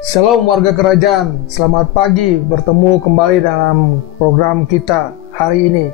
Shalom warga kerajaan, selamat pagi, bertemu kembali dalam program kita hari ini.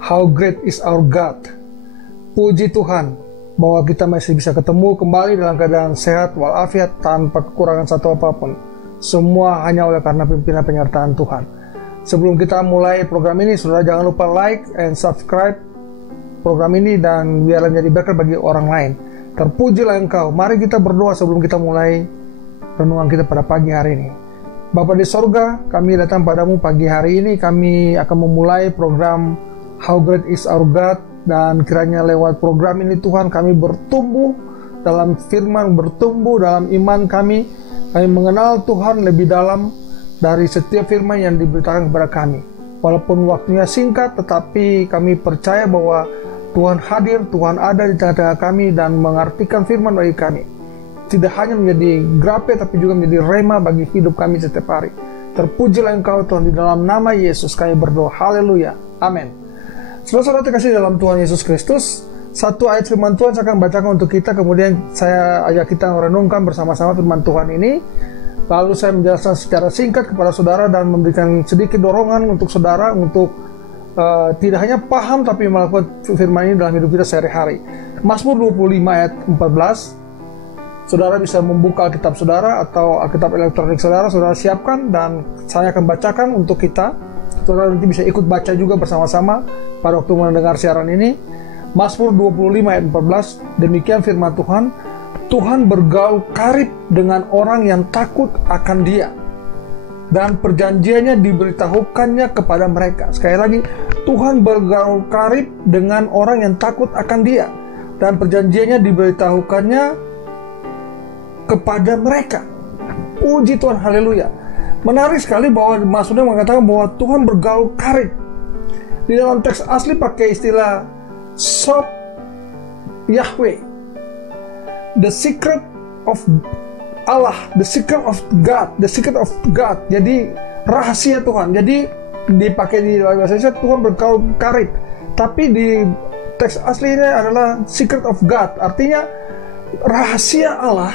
How great is our God. Puji Tuhan bahwa kita masih bisa ketemu kembali dalam keadaan sehat walafiat tanpa kekurangan satu apapun. Semua hanya oleh karena pimpinan penyertaan Tuhan. Sebelum kita mulai program ini, saudara jangan lupa like and subscribe program ini dan biarlah menjadi berkat bagi orang lain. Terpujilah Engkau. Mari kita berdoa sebelum kita mulai renungan kita pada pagi hari ini. Bapa di sorga, kami datang padamu pagi hari ini. Kami akan memulai program How Great is Our God. Dan kiranya lewat program ini Tuhan, kami bertumbuh dalam firman, bertumbuh dalam iman kami. Kami mengenal Tuhan lebih dalam dari setiap firman yang diberitakan kepada kami. Walaupun waktunya singkat, tetapi kami percaya bahwa Tuhan hadir, Tuhan ada di tengah-tengah kami dan mengartikan firman bagi kami. Tidak hanya menjadi grape, tapi juga menjadi rema bagi hidup kami setiap hari. Terpujilah Engkau Tuhan, di dalam nama Yesus kami berdoa. Haleluya. Amin. Saudara-saudara terkasih dalam Tuhan Yesus Kristus, satu ayat firman Tuhan saya akan bacakan untuk kita, kemudian saya ajak kita merenungkan bersama-sama firman Tuhan ini. Lalu saya menjelaskan secara singkat kepada saudara dan memberikan sedikit dorongan untuk saudara untuk tidak hanya paham tapi melakukan firman ini dalam hidup kita sehari-hari. Mazmur 25 ayat 14. Saudara bisa membuka Alkitab saudara atau Alkitab elektronik saudara siapkan dan saya akan bacakan untuk kita. Saudara nanti bisa ikut baca juga bersama-sama pada waktu mendengar siaran ini. Mazmur 25 ayat 14, demikian firman Tuhan, Tuhan bergaul karib dengan orang yang takut akan Dia, dan perjanjiannya diberitahukannya kepada mereka. Sekali lagi, Tuhan bergaul karib dengan orang yang takut akan Dia, dan perjanjiannya diberitahukannya kepada mereka. Puji Tuhan, haleluya. Menarik sekali bahwa maksudnya mengatakan bahwa Tuhan bergaul karib. Di dalam teks asli pakai istilah Sop Yahweh, the secret of Allah, the secret of God, the secret of God. Jadi rahasia Tuhan. Jadi dipakai di dalam bahasa Indonesia Tuhan bergaul karib. Tapi di teks aslinya adalah secret of God. Artinya rahasia Allah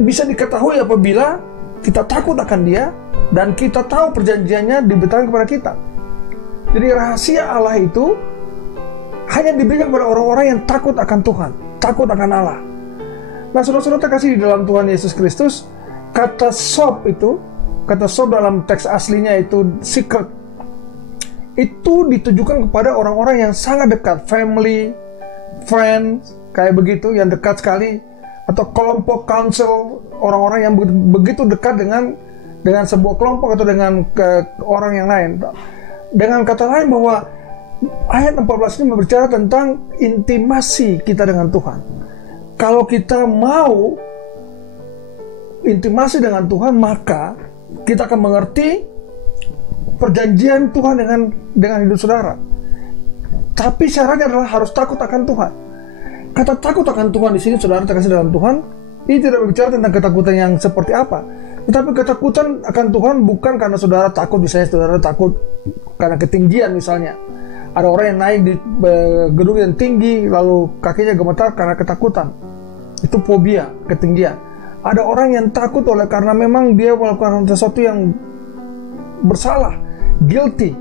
bisa diketahui apabila kita takut akan Dia dan kita tahu perjanjiannya diberikan kepada kita. Jadi rahasia Allah itu hanya diberikan kepada orang-orang yang takut akan Tuhan, takut akan Allah. Nah, saudara-saudara terkasih di dalam Tuhan Yesus Kristus, kata sop dalam teks aslinya itu secret. Itu ditujukan kepada orang-orang yang sangat dekat, family, friends, kayak begitu, yang dekat sekali. Atau kelompok council, orang-orang yang begitu dekat dengan sebuah kelompok atau dengan orang yang lain. Dengan kata lain bahwa ayat 14 ini berbicara tentang intimasi kita dengan Tuhan. Kalau kita mau intimasi dengan Tuhan, maka kita akan mengerti perjanjian Tuhan dengan hidup saudara. Tapi syaratnya adalah harus takut akan Tuhan. Kata takut akan Tuhan di sini, saudara terkasih dalam Tuhan, ini tidak berbicara tentang ketakutan yang seperti apa. Tetapi ketakutan akan Tuhan bukan karena saudara takut, misalnya saudara takut karena ketinggian misalnya. Ada orang yang naik di gedung yang tinggi lalu kakinya gemetar karena ketakutan. Itu fobia, ketinggian. Ada orang yang takut oleh karena memang dia melakukan sesuatu yang bersalah, guilty.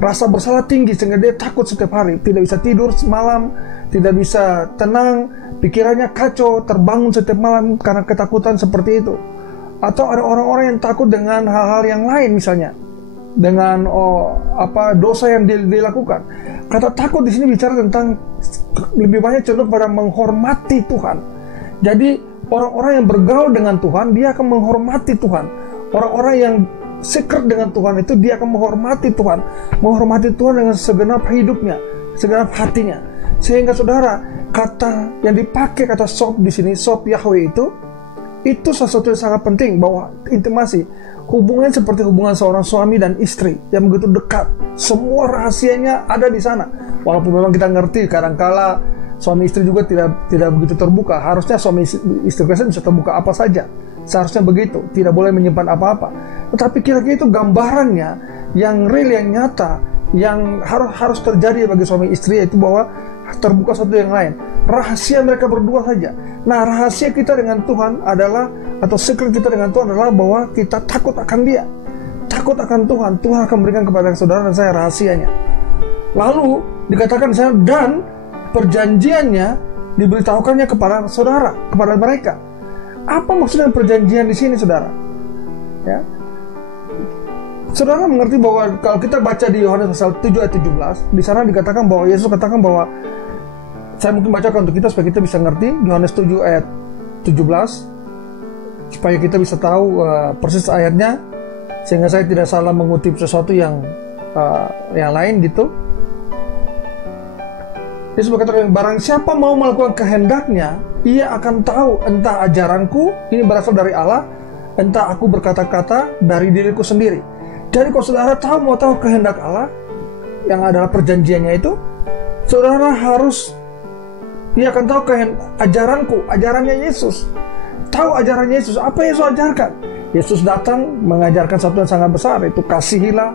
Rasa bersalah tinggi sehingga dia takut setiap hari, tidak bisa tidur semalam, tidak bisa tenang, pikirannya kacau, terbangun setiap malam karena ketakutan seperti itu. Atau ada orang-orang yang takut dengan hal-hal yang lain misalnya, dengan dosa yang dilakukan. Kata takut di sini bicara tentang lebih banyak cenderung pada menghormati Tuhan. Jadi orang-orang yang bergaul dengan Tuhan, dia akan menghormati Tuhan. Orang-orang yang secret dengan Tuhan itu dia akan menghormati Tuhan dengan segenap hidupnya, segenap hatinya. Sehingga saudara, kata yang dipakai kata sop di sini, sop Yahweh itu sesuatu yang sangat penting, bahwa intimasi, hubungan seperti hubungan seorang suami dan istri yang begitu dekat. Semua rahasianya ada di sana. Walaupun memang kita ngerti kadangkala suami istri juga tidak begitu terbuka. Harusnya suami istri bisa terbuka apa saja. Seharusnya begitu, tidak boleh menyimpan apa-apa. Tetapi kira-kira itu gambarannya yang real, yang nyata, yang harus terjadi bagi suami istri, yaitu bahwa terbuka satu yang lain. Rahasia mereka berdua saja. Nah, rahasia kita dengan Tuhan adalah atau secret kita dengan Tuhan adalah bahwa kita takut akan Dia, takut akan Tuhan. Tuhan akan berikan kepada saudara dan saya rahasianya. Lalu dikatakan saya, dan perjanjiannya diberitahukannya kepada saudara, kepada mereka. Apa maksudnya perjanjian di sini, saudara? Ya, saudara mengerti bahwa kalau kita baca di Yohanes pasal 7 ayat 17, di sana dikatakan bahwa Yesus katakan bahwa, saya mungkin bacakan untuk kita supaya kita bisa ngerti Yohanes 7 ayat 17, supaya kita bisa tahu persis ayatnya, sehingga saya tidak salah mengutip sesuatu yang lain gitu. Yesus berkata, barang siapa mau melakukan kehendaknya, ia akan tahu entah ajaranku ini berasal dari Allah, entah aku berkata-kata dari diriku sendiri. Jadi kalau saudara mau tahu kehendak Allah, yang adalah perjanjiannya itu, saudara harus, ia akan tahu ajaranku, ajarannya Yesus. Tahu ajaran Yesus, apa Yesus ajarkan? Yesus datang mengajarkan satu yang sangat besar, itu kasihilah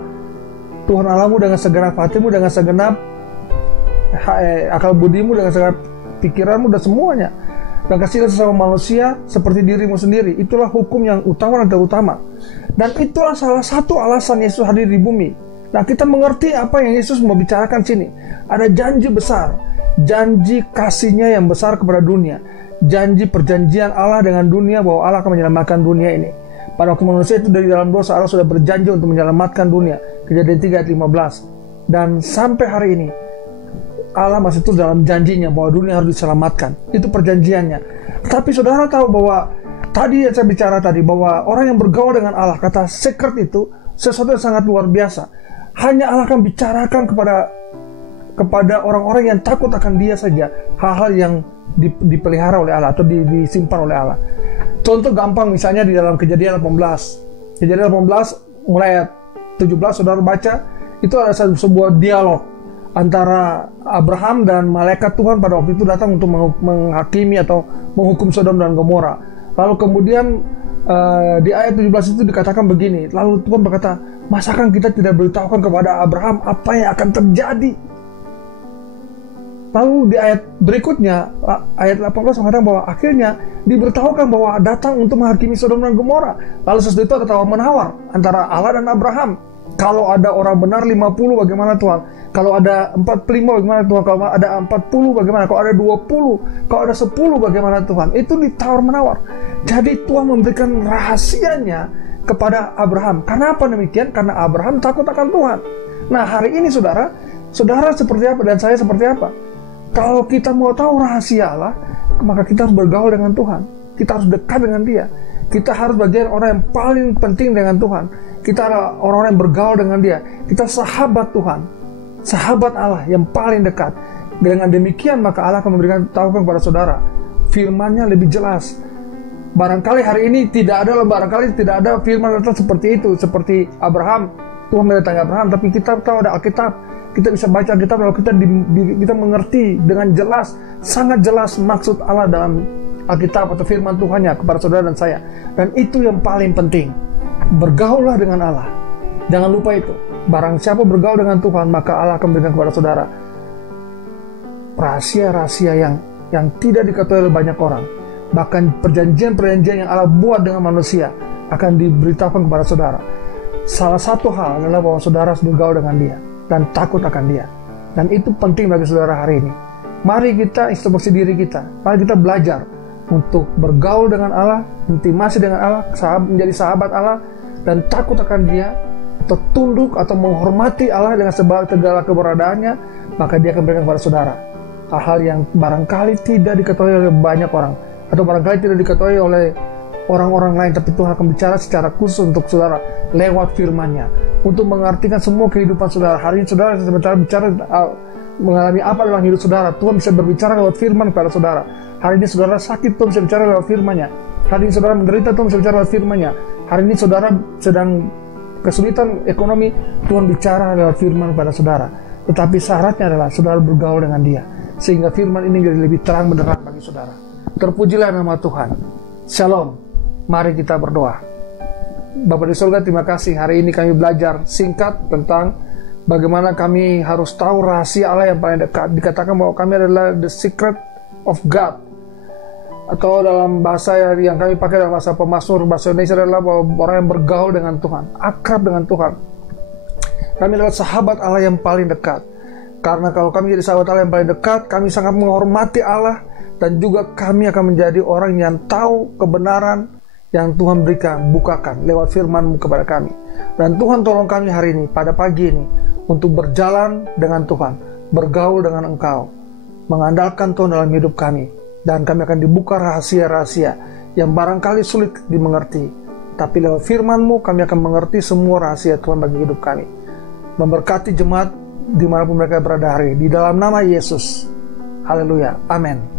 Tuhan Allahmu dengan segenap hatimu, dengan segenap akal budimu, dengan segenap pikiranmu dan semuanya. Dan kasihilah sesama manusia seperti dirimu sendiri. Itulah hukum yang utama dan terutama. Dan itulah salah satu alasan Yesus hadir di bumi. Nah, kita mengerti apa yang Yesus mau bicarakan sini. Ada janji besar, janji kasihnya yang besar kepada dunia, janji perjanjian Allah dengan dunia bahwa Allah akan menyelamatkan dunia ini. Pada waktu manusia itu dari dalam dosa, Allah sudah berjanji untuk menyelamatkan dunia. Kejadian 3 ayat 15. Dan sampai hari ini Allah masih terus dalam janjinya bahwa dunia harus diselamatkan. Itu perjanjiannya. Tapi saudara tahu bahwa tadi yang saya bicara tadi, bahwa orang yang bergaul dengan Allah, kata secret itu sesuatu yang sangat luar biasa. Hanya Allah akan bicarakan kepada orang-orang yang takut akan Dia saja hal-hal yang dipelihara oleh Allah atau disimpan oleh Allah. Contoh gampang misalnya di dalam Kejadian 18. Kejadian 18 mulai ayat 17 saudara baca, itu ada sebuah dialog antara Abraham dan malaikat Tuhan pada waktu itu datang untuk menghakimi atau menghukum Sodom dan Gomora. Lalu kemudian di ayat 17 itu dikatakan begini, lalu Tuhan berkata, masakan kita tidak beritahukan kepada Abraham apa yang akan terjadi? Lalu di ayat berikutnya, ayat 18 mengatakan bahwa akhirnya diberitahukan bahwa datang untuk menghakimi Sodom dan Gomora. Lalu sesudah itu ada tawar-menawar antara Allah dan Abraham. Kalau ada orang benar 50 bagaimana Tuhan? Kalau ada 45 bagaimana Tuhan? Kalau ada 40 bagaimana? Kalau ada 20, kalau ada 10 bagaimana Tuhan? Itu ditawar-menawar. Jadi Tuhan memberikan rahasianya kepada Abraham. Kenapa demikian? Karena Abraham takut akan Tuhan. Nah, hari ini saudara seperti apa dan saya seperti apa? Kalau kita mau tahu rahasia Allah, maka kita harus bergaul dengan Tuhan. Kita harus dekat dengan Dia. Kita harus bagian orang yang paling penting dengan Tuhan. Kita adalah orang-orang yang bergaul dengan Dia. Kita sahabat Tuhan, sahabat Allah yang paling dekat. Dengan demikian maka Allah akan memberikan tahu kepada saudara firman-Nya lebih jelas. Barangkali hari ini tidak ada firman datang seperti itu, seperti Abraham. Tuhan mendatangi Abraham, tapi kita tahu ada Alkitab. Kita bisa baca Alkitab lalu kita mengerti dengan jelas, sangat jelas maksud Allah dalam Alkitab atau firman Tuhan-Nya kepada saudara dan saya. Dan itu yang paling penting. Bergaullah dengan Allah. Jangan lupa itu. Barang siapa bergaul dengan Tuhan, maka Allah akan berikan kepada saudara rahasia-rahasia yang tidak diketahui oleh banyak orang. Bahkan perjanjian-perjanjian yang Allah buat dengan manusia akan diberitahukan kepada saudara. Salah satu hal adalah bahwa saudara harus bergaul dengan Dia dan takut akan Dia. Dan itu penting bagi saudara hari ini. Mari kita introspeksi diri kita. Mari kita belajar untuk bergaul dengan Allah, intimasi dengan Allah, menjadi sahabat Allah, dan takut akan Dia, atau tunduk atau menghormati Allah dengan segala keberadaannya, maka Dia akan berikan kepada saudara hal-hal yang barangkali tidak diketahui oleh banyak orang, atau barangkali tidak diketahui oleh orang-orang lain, tapi Tuhan akan bicara secara khusus untuk saudara lewat firman-Nya, untuk mengartikan semua kehidupan saudara. Hari ini saudara sebentar bicara mengalami apa dalam hidup saudara, Tuhan bisa berbicara lewat firman kepada saudara. Hari ini saudara sakit, Tuhan bisa bicara lewat firman-Nya. Hari ini saudara menderita, Tuhan bisa bicara lewat firman-Nya. Hari ini saudara sedang kesulitan ekonomi, Tuhan bicara lewat firman kepada saudara. Tetapi syaratnya adalah saudara bergaul dengan Dia, sehingga firman ini menjadi lebih terang benderang bagi saudara. Terpujilah nama Tuhan. Shalom. Mari kita berdoa. Bapa di surga, terima kasih hari ini kami belajar singkat tentang bagaimana kami harus tahu rahasia Allah yang paling dekat. Dikatakan bahwa kami adalah the secret of God. atau dalam bahasa yang kami pakai dalam bahasa pemasmur, bahasa Indonesia adalah bahwa orang yang bergaul dengan Tuhan, akrab dengan Tuhan. Kami adalah sahabat Allah yang paling dekat. Karena kalau kami jadi sahabat Allah yang paling dekat, kami sangat menghormati Allah, dan juga kami akan menjadi orang yang tahu kebenaran yang Tuhan berikan, bukakan lewat firman-Mu kepada kami. Dan Tuhan tolong kami hari ini, pada pagi ini, untuk berjalan dengan Tuhan, bergaul dengan Engkau, mengandalkan Tuhan dalam hidup kami. Dan kami akan dibuka rahasia-rahasia yang barangkali sulit dimengerti. Tapi lewat firman-Mu kami akan mengerti semua rahasia Tuhan bagi hidup kami. Memberkati jemaat dimanapun mereka berada hari ini. Di dalam nama Yesus. Haleluya. Amin.